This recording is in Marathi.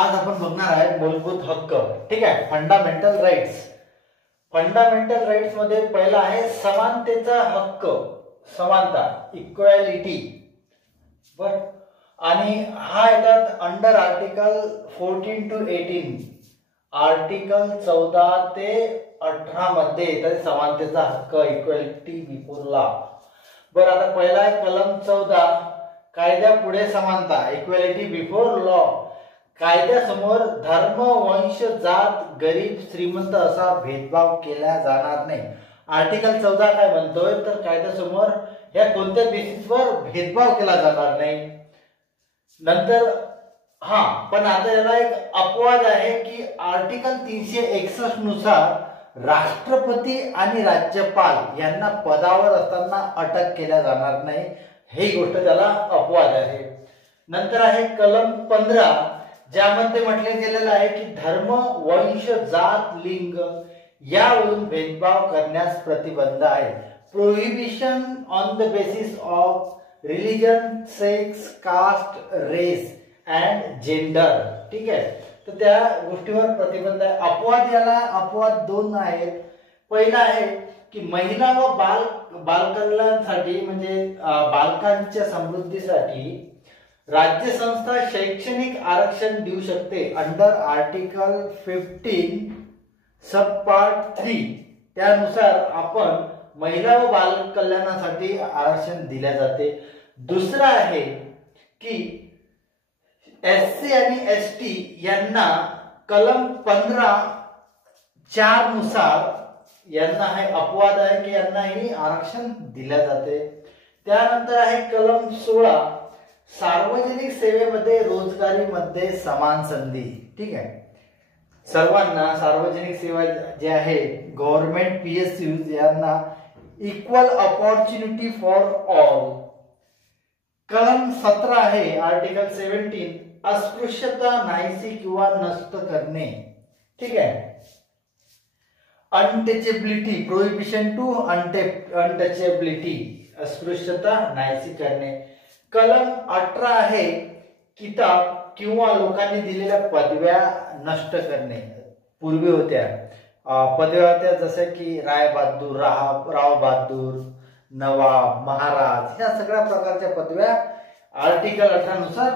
आज आपण बघणार आहे मूलभूत हक्क. ठीक आहे, फंडामेंटल राईट्स. फंडामेंटल राईट्स मध्ये पहिला आहे समानतेचा हक्क, समानता, इक्वॅलिटी. बर, आणि हा येतात अंडर आर्टिकल 14 to 18. आर्टिकल 14 ते 18 मध्ये येतात समानतेचा हक्क, इक्वॅलिटी बिफोर लॉ. बर, आता पहिला आहे कलम 14, कायद्यापुढे समानता, इक्वॅलिटी बिफोर लॉ. कायद्यासमोर धर्म, वंश, जात, गरीब, श्रीमंत असा भेदभाव केला जाणार नाही. आर्टिकल 14 काय म्हणतोय तर कायद्यासमोर या कोणत्या बेसिसवर भेदभाव केला जाणार नाही. नंतर पण आता याला एक अपवाद आहे की आर्टिकल 361 नुसार राष्ट्रपती आणि राज्यपाल यांना पदावर असताना अटक केल्या जाणार नाही. ही गोष्ट त्याला अपवाद आहे. नंतर आहे कलम 15, ज्यामध्ये म्हटले गेलेलं आहे की धर्म, वंश, जात, लिंग यावरून भेदभाव करण्यास प्रतिबंध आहे. Prohibition on the basis of religion, sex, caste, race and gender. ठीक आहे, तर त्या गोष्टीवर प्रतिबंध आहे. अपवाद, याला अपवाद 2 आहेत. पहिला आहे की महिला व बालकल्याणासाठी म्हणजे बालकांच्या समृद्धीसाठी राज्य संस्था शैक्षणिक आरक्षण देऊ शकते अंडर आर्टिकल 15 सब पार्ट 3. त्यानुसार आपण महिला व बाल कल्याणासाठी आरक्षण दिले जाते. दुसरा आहे की SC आणि ST यांना कलम 15(4) नुसार यांना हे अपवाद आहे की यांनाही आरक्षण दिले जाते. त्यानंतर आहे कलम 16, सार्वजनिक सेवेमध्ये रोजगारीमध्ये समान संधी. ठीक आहे, सर्वांना सार्वजनिक सेवा जे आहे गव्हर्नमेंट PSUs यांना इक्वल अपॉर्च्युनिटी फॉर ऑल. कलम 17 आहे आर्टिकल 17, अस्पृश्यता नाहीसी किंवा नष्ट करणे. ठीक आहे, अनटचेबिलिटी, प्रोहिबिशन टू अनटचेबिलिटी, अस्पृश्यता नाहीसी करणे. कलम 18 आहे किताब किंवा लोकांनी दिलेल्या पदव्या नष्ट करणे. पूर्वी होत्या पदव्या होत्या जसे की रायबहादूर, राव बहादूर, नवाब, महाराज, या सगळ्या प्रकारच्या पदव्या आर्टिकल 18 नुसार